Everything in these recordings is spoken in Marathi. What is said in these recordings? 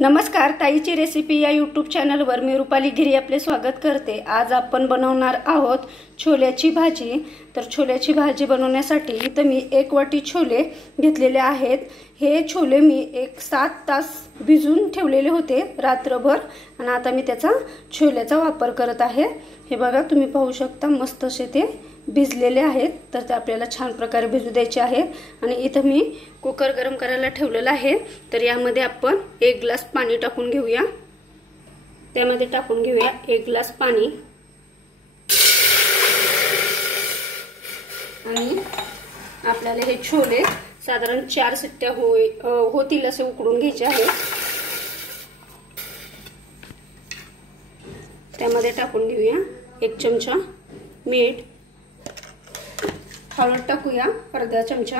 नमस्कार, ताईची रेसिपी या यूट्यूब चॅनलवर मी रुपाली गिरी आपले स्वागत करते। आज आपण बनवणार आहोत छोल्याची भाजी। तर छोल्याची भाजी बनवण्यासाठी इथे मी 1 वाटी छोले घेतलेले आहेत। हे छोले मी 7 तास भिजून ठेवलेले होते रात्रभर आणि आता मी त्याचा छोल्याचा वापर करत आहे। हे बघा, तुम्ही पाहू शकता मस्त असे ते भिजलेले आहेत। तर ते आपल्याला छान प्रकारे भिजू द्यायचे आहेत। आणि इथे मी कुकर गरम करायला ठेवलेला आहे। तर यामध्ये आपण 1 ग्लास पाणी टाकून घेऊया। त्यामध्ये टाकून घेऊया 1 ग्लास पाणी आणि आपल्याला हे छोले साधारण 4 शिट्ट्या होतील असे उकडून घ्यायचे आहे। त्यामध्ये टाकून घेऊया 1 चमचा मीठ, हळद टाकूया अर्धा चमचा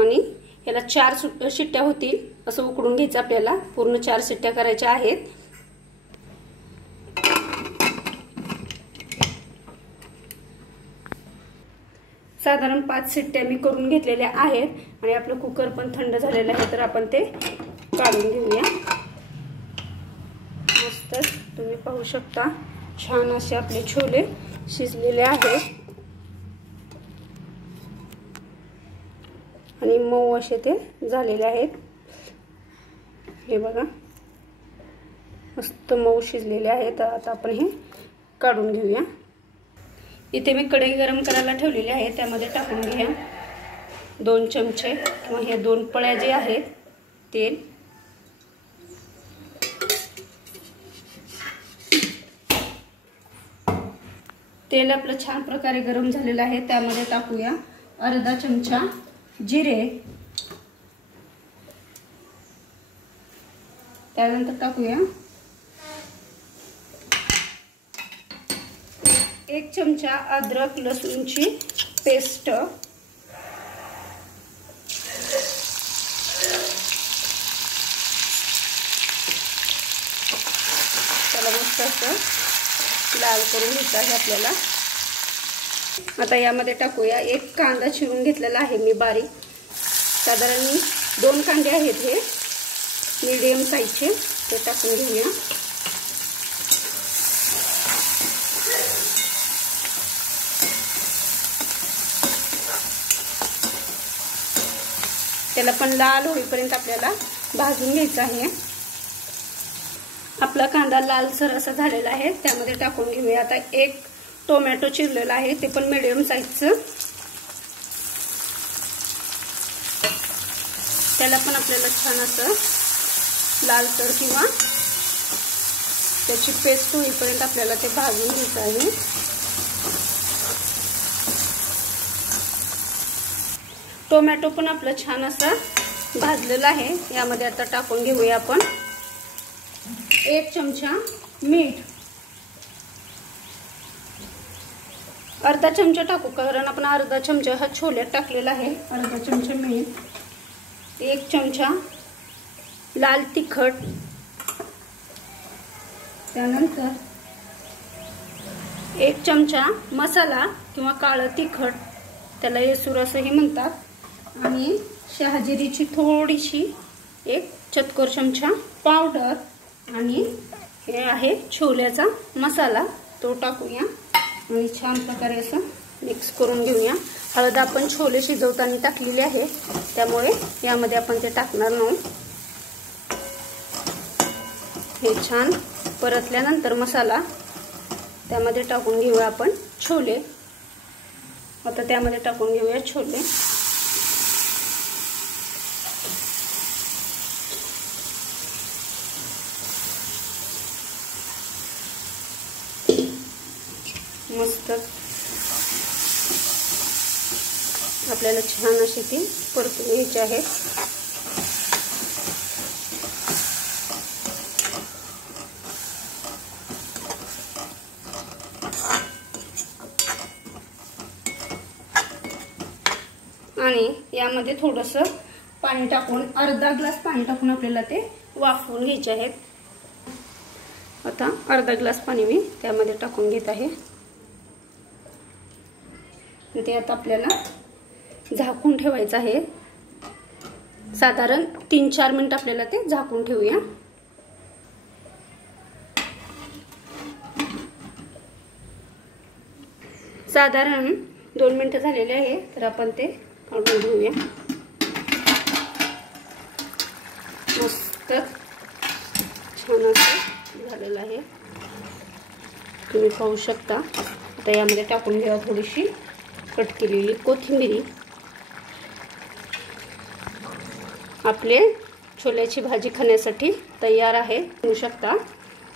आणि याला 4 शिट्ट्या होतील असं उकडून घ्यायचं। आपल्याला पूर्ण 4 शिट्ट्या करायच्या आहेत। साधारण 5 शिट्ट्या मी करून घेतलेल्या आहेत आणि आपलं कुकर पण थंड झालेलं आहे। तर आपण ते काढून घेऊया। मस्त तुम्ही पाहू शकता छान असे आपले छोले शिजलेले आहेत आणि मऊ असे ते झालेले आहेत। हे बघा मस्त मऊ शिजलेले आहेत। आता आपण हे काढून घेऊया। इथे मी कढई गरम करायला ठेवलेली आहे। त्यामध्ये टाकून घ्या 2 चमचे किंवा हे 2 पळ्या जे आहेत तेल। तेल आपलं छान प्रकारे गरम झालेलं आहे। त्यामध्ये टाकूया अर्धा चमचा जिरे, त्यानंतर टाकूया 1 चमचा अद्रक लसूणची पेस्ट, त्याला मस्त असं लाल करून घ्यायचं आहे आपल्याला। आता यामध्ये टाकूया 1 कांदा चिरून घेतलेला आहे मी बारीक। साधारण 2 कांदे आहेत हे मीडियम साईजचे, ते टाकून घेऊया। त्याला पण लाल होईपर्यंत आपल्याला भाजून घ्यायचं आहे। आपला कांदा लालसर असा झालेला आहे। त्यामध्ये टाकून घेऊया आता 1 टोमॅटो चिरलेला आहे, ते पण मीडियम साईजचं। त्याला पण आपल्याला छान असं लालसर किंवा त्याची पेस्ट होईपर्यंत आपल्याला ते भाजून घ्यायचं आहे। टोमॅटो पण आपलं छान असं भाजलेलं आहे। यामध्ये आता टाकून घेऊया आपण 1 चमचा मीठ, अर्धा चमचा टाकू कारण आपण अर्धा चमचा हा छोल्यात टाकलेला आहे। अर्धा चमचा मीठ, 1 चमचा लाल तिखट, त्यानंतर 1 चमचा मसाला किंवा काळं तिखट, त्याला येसूर असंही म्हणतात, आणि शहाजिरीची थोडीशी 1 चतकोर चमचा पावडर, आणि हे आहे छोल्याचा मसाला, तो टाकूया आणि छान प्रकारे असं मिक्स करून घेऊया। हळद आपण छोले शिजवताना टाकलेली आहे, त्यामुळे यामध्ये आपण ते टाकणार नाही। हे छान परतल्यानंतर मसाला त्यामध्ये टाकून घेऊया आपण छोले। आता त्यामध्ये टाकून घेऊया छोले। मस्त आपल्याला छान अशी ती परतून घ्यायची आहे। आणि यामध्ये थोडंसं पाणी टाकून अर्धा ग्लास पाणी टाकून आपल्याला ते वाफवून घ्यायचे आहेत। आता अर्धा ग्लास पाणी मी त्यामध्ये टाकून घेत आहे। ते आता आपल्याला झाकून ठेवायचं आहे साधारण 3-4 मिनिट आपल्याला ते झाकून ठेवूया। साधारण 2 मिनिटं झालेले आहे, तर आपण ते काढून घेऊया। मस्त छान असं झालेलं आहे, तुम्ही पाहू शकता। आता यामध्ये टाकून घ्या थोडीशी कट केलेली कोथिंबीर। आपले छोल्याची भाजी खाण्यासाठी तयार आहे पाहू शकता,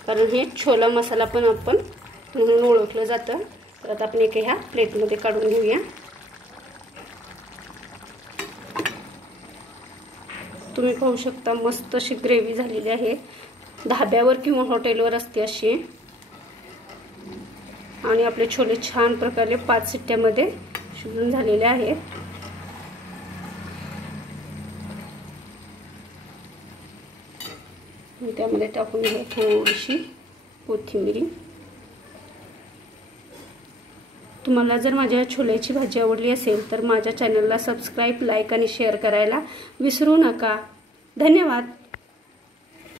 कारण हे छोला मसाला पण आपण म्हणून ओळखलं जातं। तर आता आपण ह्या प्लेटमध्ये काढून घेऊया। तुम्ही पाहू शकता मस्त अशी ग्रेव्ही झालेली आहे, धाब्यावर किंवा हॉटेलवर असते अशी। आणि आपले छोले छान प्रकारे 5 शिट्ट्यामध्ये शिजून झालेले आहेत। त्यामध्ये टाकून घ्या थोडीशी कोथिंबीर। तुम्हाला जर माझ्या छोल्याची भाजी आवडली असेल तर माझ्या चॅनलला सबस्क्राईब, लाईक आणि शेअर करायला विसरू नका। धन्यवाद।